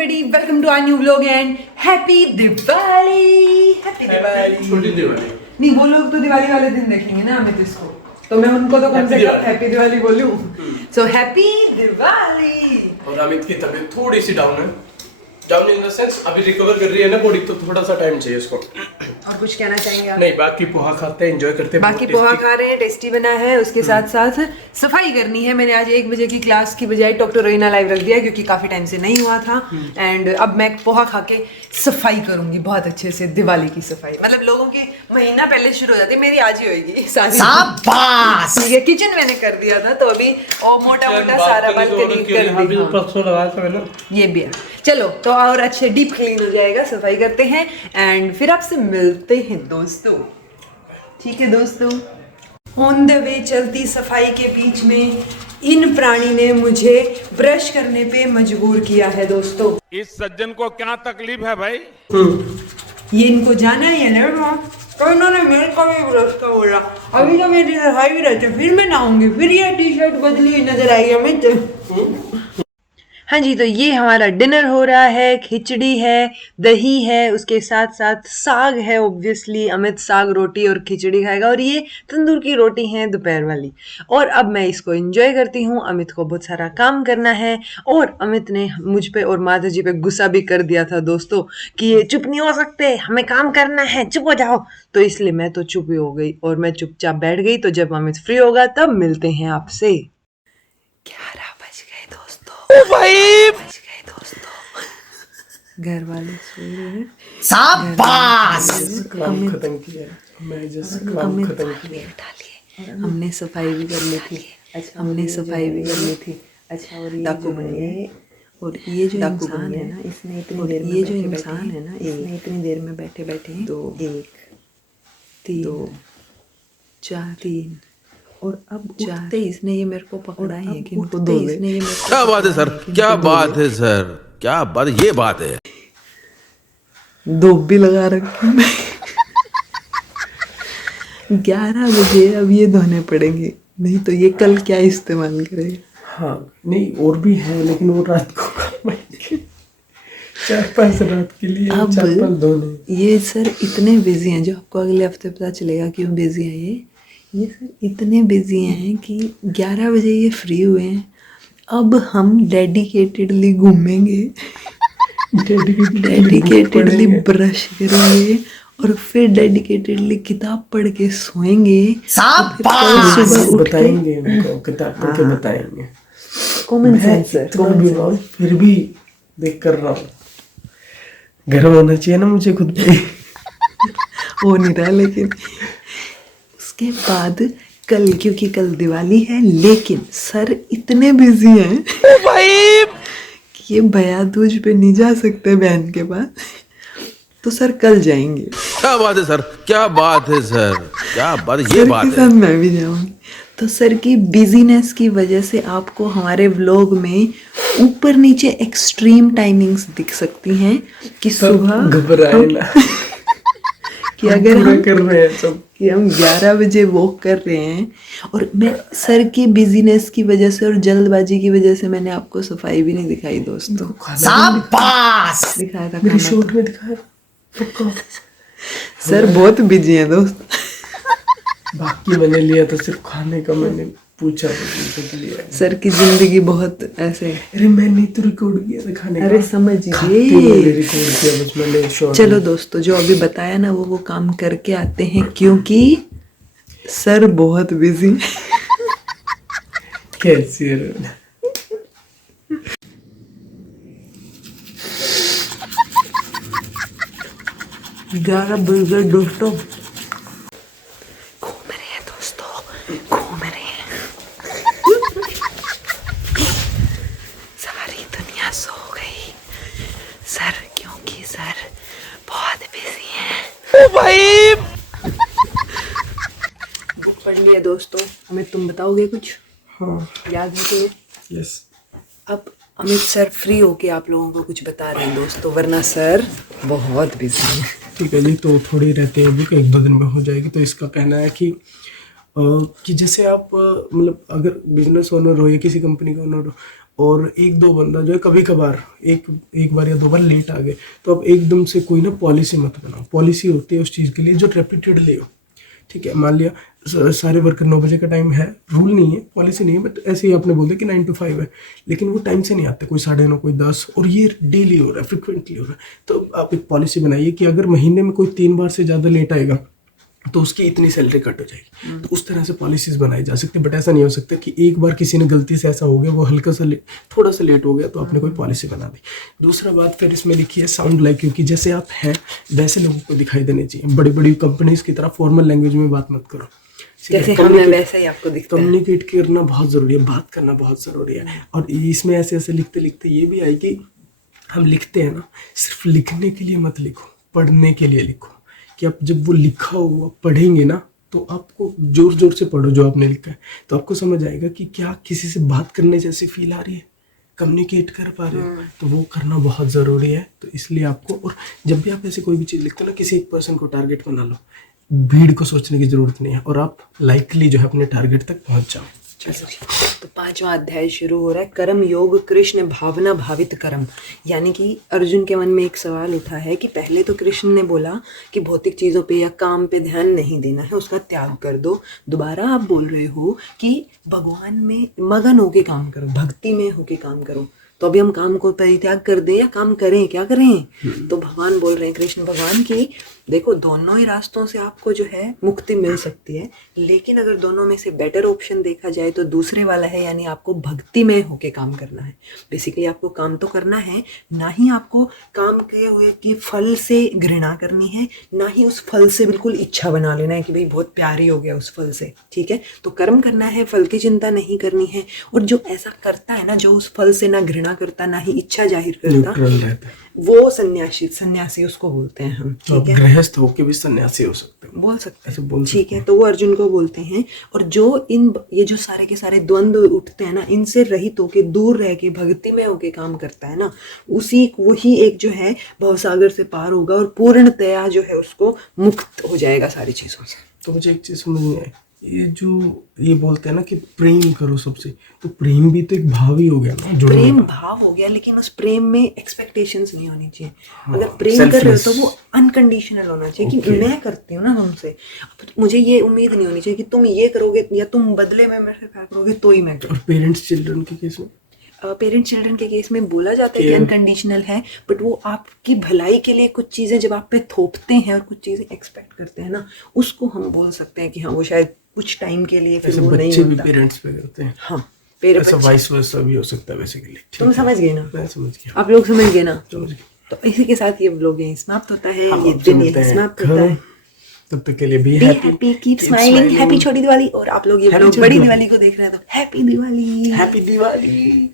everybody, welcome to our new vlog and happy Diwali. Happy Diwali. छोटी दिवाली नहीं, वो लोग तो दिवाली वाले दिन देखेंगे ना अमित इसको, तो मैं उनको तो कम से कम हैप्पी दिवाली बोलूं। So happy Diwali. और अमित की तबीयत थोड़ी सी डाउन है, डाउन इन द सेंस अभी रिकवर कर रही है ना बॉडी, तो थोड़ा सा टाइम चाहिए इसको। और कुछ कहना चाहेंगे आप? नहीं, बाकी पोहा खाते हैं, एंजॉय करते हैं। बाकी पोहा खा रहे हैं, टेस्टी बना है। उसके साथ साथ सफाई करनी है। मैंने आज 1 बजे की क्लास की बजाय डॉक्टर रोइना लाइव रख दिया क्योंकि काफी टाइम से नहीं हुआ था। एंड अब मैं पोहा खा के सफाई करूंगी बहुत अच्छे से, दिवाली की सफाई। मतलब लोगों की महीना पहले शुरू हो जाती है, मेरी आज ही होगी सारी। शाबाश। ये किचन मैंने कर दिया था, तो अभी और मोटा मोटा सारा बालकनी कर दिया। ये भी है। चलो तो और अच्छे डीप क्लीन हो जाएगा, सफाई करते हैं एंड फिर आपसे मिलते हैं दोस्तों। ठीक है दोस्तों। ऑन द वे चलती सफाई के बीच में इन प्राणी ने मुझे ब्रश करने पे मजबूर किया है दोस्तों। इस सज्जन को क्या तकलीफ है भाई? ये इनको जाना है ना, तो इन्होंने मेरे को भी ब्रश का बोला। अभी तो मेरी सफाई भी रहती है, फिर मैं नहाऊंगी, फिर ये टी शर्ट बदली हुई नजर आई हमें। हाँ जी, तो ये हमारा डिनर हो रहा है। खिचड़ी है, दही है, उसके साथ साथ साग है। ऑब्वियसली अमित साग रोटी और खिचड़ी खाएगा, और ये तंदूर की रोटी है दोपहर वाली। और अब मैं इसको एंजॉय करती हूँ। अमित को बहुत सारा काम करना है, और अमित ने मुझ पे और माता जी पे गुस्सा भी कर दिया था दोस्तों कि ये चुप नहीं हो सकते, हमें काम करना है, चुप हो जाओ। तो इसलिए मैं तो चुप ही हो गई और मैं चुपचाप बैठ गई। तो जब अमित फ्री होगा तब मिलते हैं आपसे। 11 बज गए दोस्तों। ओ भाई, बज गए दोस्तों। घर वाले सो रहे हैं। शाबाश। काम खत्म किया, मैं जस्ट काम खत्म किया। हमने सफाई भी कर ली थी। अच्छा, हमने सफाई भी कर ली थी। अच्छा, और ये जो इंसान है ना, इसने इतनी देर में, ये जो इंसान है ना, इसने इतनी देर में बैठे बैठे 2 1 3 4 3 और अब उठते इसने ये मेरे को पकड़ा है कि इनको दो दे। क्या बात है सर, क्या बात है सर, क्या बात, ये बात है। दो भी लगा रखी मैं। 11 बजे अब ये धोने पड़ेंगे, नहीं तो ये कल क्या इस्तेमाल करेगा। हाँ नहीं, और भी है, लेकिन वो रात को काम आएंगे। 4-5 रात के लिए, 4-5 धोने। ये सर इतने बिजी हैं, जो आपको अगले हफ्ते पता चलेगा क्यों बिजी हैं ये सर इतने बिजी हैं कि 11 बजे ये फ्री हुए हैं। अब हम डेडिकेटेडली घूमेंगे, डेडिकेटेडली ब्रश करेंगे, और फिर डेडिकेटेडली किताब पढ़ के सोएंगे। सुबह बताएंगे उनको, किताब पढ़ के बताएंगे। कॉमन सेंस है, फिर भी देख कर रहा हूँ। गर्व होना चाहिए ना मुझे खुद पे। हो नहीं रहा। लेकिन उसके बाद कल, क्योंकि कल दिवाली है, लेकिन सर इतने बिजी हैं भाई कि ये भैया दूज पे नहीं जा सकते बहन के पास, तो सर कल जाएंगे। क्या बात है सर, क्या बात है सर, क्या बात, ये बात है। सर के साथ मैं भी जाऊंगी। तो सर की बिजीनेस की वजह से आपको हमारे व्लॉग में ऊपर नीचे एक्सट्रीम टाइमिंग्स दिख सकती हैं कि सुबह घबराए ना कि अगर हम कर रहे हैं सब, कि हम 11 बजे वॉक कर रहे हैं, और मैं सर की बिजीनेस की वजह से और जल्दबाजी की वजह से मैंने आपको सफाई भी नहीं दिखाई दोस्तों। शाबाश। दिखाया था मेरी खाना शॉट में दिखाया पक्का। सर बहुत बिजी हैं दोस्त। बाकी मैंने लिया था, सिर्फ खाने का मैंने पूछा तो लिया। सर की जिंदगी बहुत ऐसे। अरे मैंने तो रिकॉर्ड किया था खाने का। अरे समझिए, रिकॉर्ड किया बस मैंने शॉट। चलो दोस्तों, जो अभी बताया ना वो काम करके आते हैं, क्योंकि सर बहुत बिजी। कैसी 11 बज गए दोस्तों। घूम रहे हैं दोस्तों, घूम रहे हैं। सारी दुनिया सो गई सर, क्योंकि सर बहुत बिजी हैं। ओ भाई, बुक पढ़ लिया दोस्तों। हमें तुम बताओगे कुछ? हाँ याद है तुम्हें? यस। अब अमित सर फ्री होके आप लोगों को कुछ बता रहे हैं दोस्तों, वरना सर बहुत बिजी है। ठीक है जी, तो थोड़ी रहते हैं बुक, 1-2 दिन में हो जाएगी। तो इसका कहना है कि जैसे आप मतलब अगर बिजनेस ओनर हो या किसी कंपनी का ओनर हो, और एक दो बंदा जो है कभी कभार एक बार या दो बार लेट आ गए, तो अब एकदम से कोई ना पॉलिसी मत बनाओ। पॉलिसी होती है उस चीज़ के लिए जो रेपिटेडली हो, ठीक है। मान लिया सारे वर्कर 9 बजे का टाइम है, रूल नहीं है, पॉलिसी नहीं है, बट ऐसे ही आपने बोल दिया कि 9 to 5 है, लेकिन वो टाइम से नहीं आते, कोई 9:30 कोई 10, और ये डेली हो रहा है, फ्रिक्वेंटली हो रहा है। तो आप एक पॉलिसी बनाइए कि अगर महीने में कोई 3 बार से ज़्यादा लेट आएगा तो उसकी इतनी सैलरी कट हो जाएगी। तो उस तरह से पॉलिसीज बनाई जा सकती है, बट ऐसा नहीं हो सकता कि एक बार किसी ने गलती से ऐसा हो गया, वो हल्का सा थोड़ा सा लेट हो गया तो आपने कोई पॉलिसी बना दी। दूसरा बात फिर इसमें लिखी है साउंड लाइक, क्योंकि जैसे आप हैं वैसे लोगों को दिखाई देने चाहिए। बड़ी बड़ी कंपनीज की तरह फॉर्मल लैंग्वेज में बात मत करो, जैसे हमें वैसा ही आपको दिखता है। कम्युनिकेट करना बहुत ज़रूरी है, बात करना बहुत ज़रूरी है। और इसमें ऐसे ऐसे लिखते लिखते ये भी आई कि हम लिखते हैं ना, सिर्फ लिखने के लिए मत लिखो, पढ़ने के लिए लिखो। कि आप जब वो लिखा हुआ पढ़ेंगे ना, तो आपको जोर जोर से पढ़ो जो आपने लिखा है, तो आपको समझ आएगा कि क्या किसी से बात करने जैसी फील आ रही है, कम्युनिकेट कर पा रहे हो, तो वो करना बहुत ज़रूरी है। तो इसलिए आपको, और जब भी आप ऐसे कोई भी चीज़ लिखते हो ना, किसी एक पर्सन को टारगेट बना लो, भीड़ को सोचने की ज़रूरत नहीं है, और आप लाइकली जो है अपने टारगेट तक पहुंच जाओ। तो 5वां अध्याय शुरू हो रहा है, कर्म योग कृष्ण भावना भावित कर्म। यानी कि अर्जुन के मन में एक सवाल उठा है कि पहले तो कृष्ण ने बोला कि भौतिक चीज़ों पे या काम पे ध्यान नहीं देना है, उसका त्याग कर दो। दोबारा आप बोल रहे हो कि भगवान में मगन होके काम करो, भक्ति में होके काम करो। तो अभी हम काम को परित्याग कर दें या काम करें, क्या करें? तो भगवान बोल रहे हैं, कृष्ण भगवान की देखो, दोनों ही रास्तों से आपको जो है मुक्ति मिल सकती है, लेकिन अगर दोनों में से बेटर ऑप्शन देखा जाए तो दूसरे वाला है, यानी आपको भक्ति में होके काम करना है। बेसिकली आपको काम तो करना है, ना ही आपको काम किए हुए कि फल से घृणा करनी है, ना ही उस फल से बिल्कुल इच्छा बना लेना है कि भाई बहुत प्यारी हो गया उस फल से, ठीक है। तो कर्म करना है, फल की चिंता नहीं करनी है। और जो ऐसा करता है ना, जो उस फल से ना घृणा करता ना ही इच्छा जाहिर करता, वो सन्यासी उसको बोलते हैं हम, ठीक है। गृहस्थ होके भी सन्यासी हो सकते हैं, बोल सकते ऐसे बोल हैं, ठीक है। तो वो अर्जुन को बोलते हैं। और जो ये जो सारे के सारे द्वंद्व उठते हैं ना, इनसे रहित होके, दूर रह के, भक्ति में होके काम करता है ना, वही एक जो है भवसागर से पार होगा और पूर्णतया जो है उसको मुक्त हो जाएगा सारी चीजों से। तो मुझे एक चीज समझ नहीं आई, ये बोलते हैं ना कि प्रेम करो सबसे, तो प्रेम भी तो एक भाव ही हो गया ना, प्रेम भाव हो गया, लेकिन उस प्रेम में एक्सपेक्टेशंस नहीं होनी चाहिए। अगर प्रेम कर रहे हो तो वो अनकंडीशनल होना चाहिए कि मैं करती हूँ ना तुमसे, मुझे ये उम्मीद नहीं होनी चाहिए कि तुम ये करोगे या तुम बदले में मेरे से प्यार करोगे तो ही मैं करूँ। और पेरेंट्स चिल्ड्रन के केस में, पेरेंट्स चिल्ड्रन के केस में बोला जाता है कि अनकंडीशनल है, बट वो आपकी भलाई के लिए कुछ चीज़ें जब आप पे थोपते हैं और कुछ चीज़ें एक्सपेक्ट करते हैं ना, उसको हम बोल सकते हैं कि हाँ वो शायद कुछ टाइम के लिए फिर वो नहीं होता। होता। भी पेरेंट्स पे करते हैं, हाँ ऐसा वाइस वर्सा भी हो सकता है बेसिकली। तुम समझ गए ना? मैं समझ गया, आप लोग समझ गए ना? समझ गया। तो इसी के साथ ये व्लॉग यहीं समाप्त होता है, ये दिन यहीं समाप्त होता है। तब तक के लिए be happy, keep smiling, happy छोटी दिवाली। और आप लोग ये व्लॉग बड़ी दिवाली को देख रहे हैं तो हैप्पी दिवाली, हैप्पी दिवाली।